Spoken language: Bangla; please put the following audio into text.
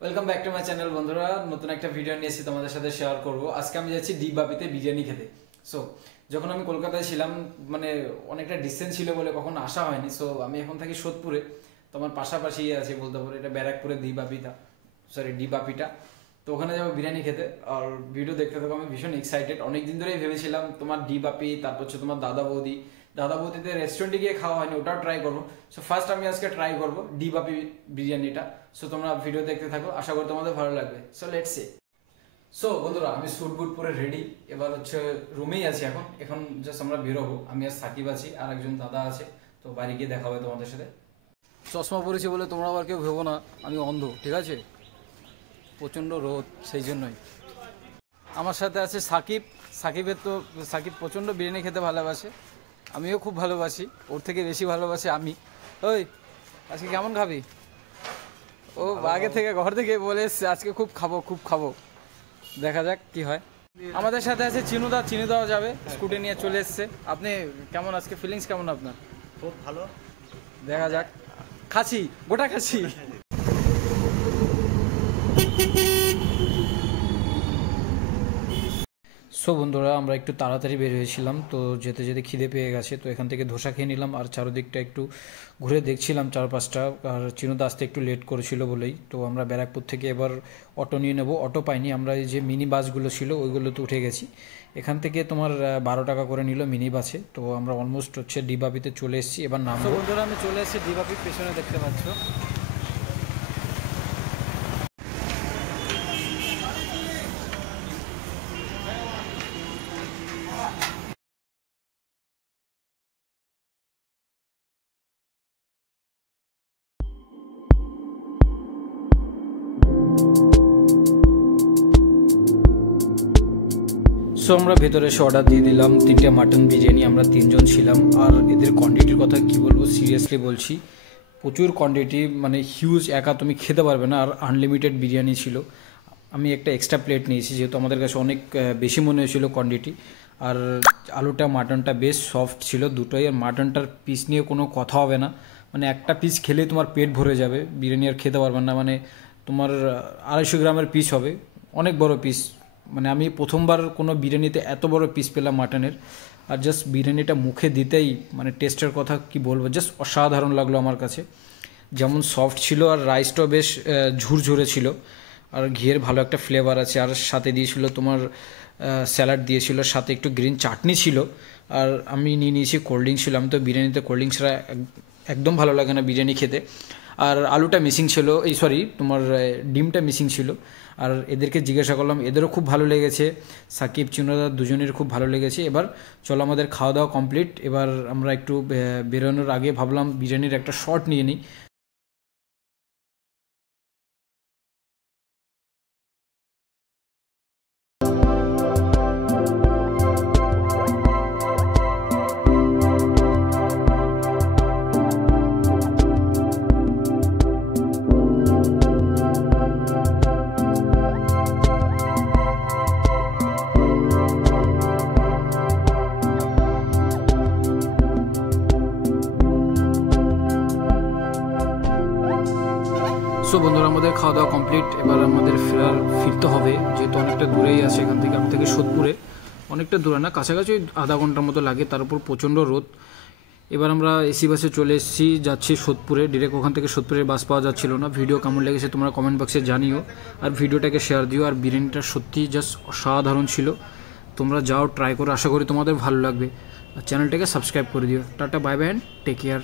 Welcome back to my channel বন্ধুরা, নতুন একটা ভিডিও নিয়ে এসে তোমাদের সাথে শেয়ার করব। আজকে আমি যাচ্ছি ডি বাপিতে বিরিয়ানি খেতে। সো যখন আমি কলকাতায় ছিলাম, মানে অনেকটা ডিস্টেন্স ছিল বলে কখনো আসা হয়নি। সো আমি এখন থাকি সোদপুরে, তোমার পাশাপাশি আছে বলতে পারো, এটা ব্যারাকপুরে ডি বাপিটা। তো ওখানে যাবো বিরিয়ানি খেতে। আর ভিডিও দেখতে থাকো, আমি ভীষণ এক্সাইটেড। অনেকদিন ধরেই ভেবেছিলাম তোমার ডি বাপি, তারপর হচ্ছে তোমার দাদা বৌদিতে রেস্টুরেন্টে গিয়ে খাওয়া হয়নি, ওটাও ট্রাই করবো। সো ফার্স্ট আমি আজকে ট্রাই করবো ডি বাপি বিরিয়ানিটা। সো তোমরা ভিডিও দেখতে থাকো, আশা করি তোমাদের ভালো লাগবে। So let's see. সো বন্ধুরা, আমি স্যুট বুট পরে রেডি। এবার হচ্ছে রুমেই আছি এখন এখন জাস্ট আমরা বেরোবো। আমি আর সাকিব আছি, আর একজন দাদা আছে। তো বাড়ি গিয়ে দেখা হবে তোমাদের সাথে। চশমা পরেছি বলে তোমরা আবার কেউ ভেবো না আমি অন্ধ, ঠিক আছে? প্রচণ্ড রোদ, সেই জন্যই। আমার সাথে আছে সাকিব প্রচণ্ড বিরিয়ানি খেতে ভালোবাসে, আমিও খুব ভালোবাসি, ওর থেকে বেশি ভালোবাসি আমি। ওই আজকে কেমন খাবি? ও আগে থেকে ঘর থেকে বলে এসছে আজকে খুব খাবো। দেখা যাক কি হয়। আমাদের সাথে আছে চিনুদাও যাবে, স্কুটি নিয়ে চলে এসছে। আপনি কেমন, আজকে ফিলিংস কেমন আপনার? খুব ভালো। দেখা যাক। খাসি, গোটা খাসি। সো বন্ধুরা, আমরা একটু তাড়াতাড়ি বের হয়েছিলাম, তো যেতে যেতে খিদে পেয়ে গেছে। তো এখান থেকে ধোসা খেয়ে নিলাম, আর চারদিকটা একটু ঘুরে দেখছিলাম চারপাশটা। আর চিনুদা আসতে একটু লেট করেছিল বলেই তো আমরা ব্যারাকপুর থেকে এবার অটো নিয়ে নেব। অটো পাইনি, আমরা এই যে মিনি বাসগুলো ছিল ওইগুলোতে উঠে গেছি। এখান থেকে তোমার 12 টাকা করে নিল মিনি বাসে। তো আমরা অলমোস্ট হচ্ছে ডিবাপিতে চলে এসেছি, এবার নামবো। বন্ধুরা, আমি চলে এসেছি ডিবাপির পেছনে, দেখতে পাচ্ছ। সো আমরা ভেতরে এসে অর্ডার দিয়ে দিলাম 3টে মাটন বিরিয়ানি। আমরা 3জন ছিলাম। আর এদের কোয়ান্টিটির কথা কি বলবো, সিরিয়াসলি বলছি, প্রচুর কোয়ান্টিটি, মানে হিউজ, একা তুমি খেতে পারবে না। আর আনলিমিটেড বিরিয়ানি ছিল। আমি একটা এক্সট্রা প্লেট নিয়েছি, যেহেতু আমাদের কাছে অনেক বেশি মনে হয়েছিল কোয়ান্টিটি। আর আলুটা মাটনটা বেশ সফট ছিল দুটোই। আর মাটনটার পিস নিয়ে কোনো কথা হবে না, মানে একটা পিস খেলেই তোমার পেট ভরে যাবে, বিরিয়ানি আর খেতে পারবে না। মানে তোমার 250 গ্রামের পিস হবে, অনেক বড় পিস। মানে আমি প্রথমবার কোনো বিরিয়ানিতে এত বড় পিস পেলাম মাটনের। আর জাস্ট বিরিয়ানিটা মুখে দিতেই, মানে টেস্টের কথা কি বলবো, জাস্ট অসাধারণ লাগলো আমার কাছে। যেমন সফট ছিল, আর রাইসটাও বেশ ঝুরঝুরে ছিল, আর ঘিয়ের ভালো একটা ফ্লেভার আছে। আর সাথে দিয়েছিল তোমার স্যালাড দিয়েছিল, সাথে একটু গ্রিন চাটনি ছিল। আর আমি নিয়ে নিয়েছি কোল্ড ড্রিঙ্কস ছিল। আমি তো বিরিয়ানিতে কোল্ড ড্রিঙ্কস ছাড়া একদম ভালো লাগে না বিরিয়ানি খেতে। আর আলুটা মিসিং ছিল, তোমার ডিমটা মিসিং ছিল। আর এদেরকে জিজ্ঞাসা করলাম, এদেরও খুব ভালো লেগেছে। সাকিব চিনুদা দুজনের খুব ভালো লেগেছে। এবার চলো, আমাদের খাওয়া দাওয়া কমপ্লিট। এবার আমরা একটু বেরোনোর আগে ভাবলাম বিরিয়ানির একটা শট নিয়ে নিই। সো বন্ধুরা, আমাদের খাওয়া দাওয়া কমপ্লিট। এবার আমাদের ফিরতে হবে, যেহেতু অনেকটা দূরেই আছে এখান থেকে। আমি থেকে সোদপুরে অনেকটা দূরে না, কাছাকাছি আধা ঘন্টার মতো লাগে, তার উপর প্রচণ্ড রোদ। এবার আমরা এসি বাসে চলে এসেছি, যাচ্ছি সোদপুরে ডিরেক্ট। ওখান থেকে সোদপুরের বাস পাওয়া যাচ্ছিল না। ভিডিও কেমন লেগেছে তোমরা কমেন্ট বক্সে জানিও, আর ভিডিওটাকে শেয়ার দিও। আর বিরিয়ানিটা সত্যি জাস্ট অসাধারণ ছিল। তোমরা যাও, ট্রাই করো, আশা করি তোমাদের ভালো লাগবে। আর চ্যানেলটাকে সাবস্ক্রাইব করে দিও। Tata, bye bye, and take care.